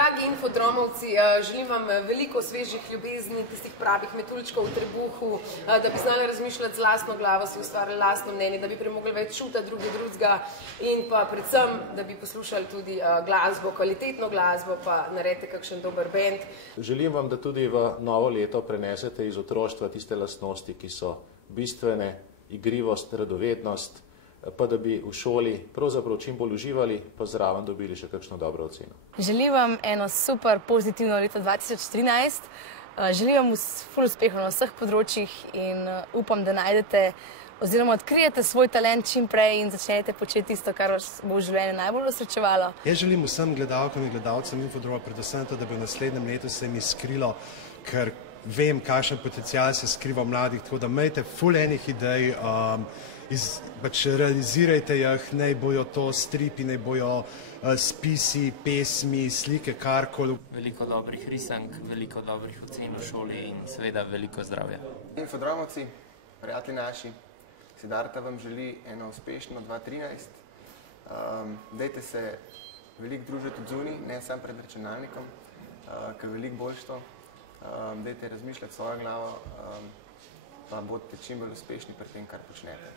Dragi infodromovci, želim vam veliko svežih ljubezni, tistih pravih metuljčkov v trebuhu, da bi znali razmišljati z lastno glavo, si ustvarjali lastno mnenje, da bi premogli več čuta drugega in pa predvsem, da bi poslušali tudi glasbo, kvalitetno glasbo, pa naredite kakšen dober bend. Želim vam, da tudi v novo leto prenesete iz otroštva tiste lastnosti, ki so bistvene, igrivost, radovednost, pa da bi v šoli pravzaprav čim bolj uživali, pa zraven dobili še kakšno dobro oceno. Želim vam eno super pozitivno leto 2013. Želim vam ful uspehov na vseh področjih in upam, da najdete oziroma odkrijete svoj talent čim prej in začnete početi tisto, kar vas bo v življenju najbolj osrečevalo. Jaz želim vsem gledalkam in gledalcem Infodroma predvsem to, da bi v naslednjem letu se mi skrilo, ker vem, kakšen potencial se skriva v mladih, tako da imejte ful enih idej, realizirajte jih, naj bojo to stripi, naj bojo spisi, pesmi, slike, karkoli. Veliko dobrih risank, veliko dobrih ocen v šoli in seveda veliko zdravja. Infodromovci, prijatelji naši, Siddharta vam želi eno uspešno 2013. Dajte se veliko družiti od zunaj, ne samo pred računalnikom, ker je veliko boljše to. Dajte razmišljati svojo glavo, pa bodite čim bolj uspešni pri tem, kar počnete.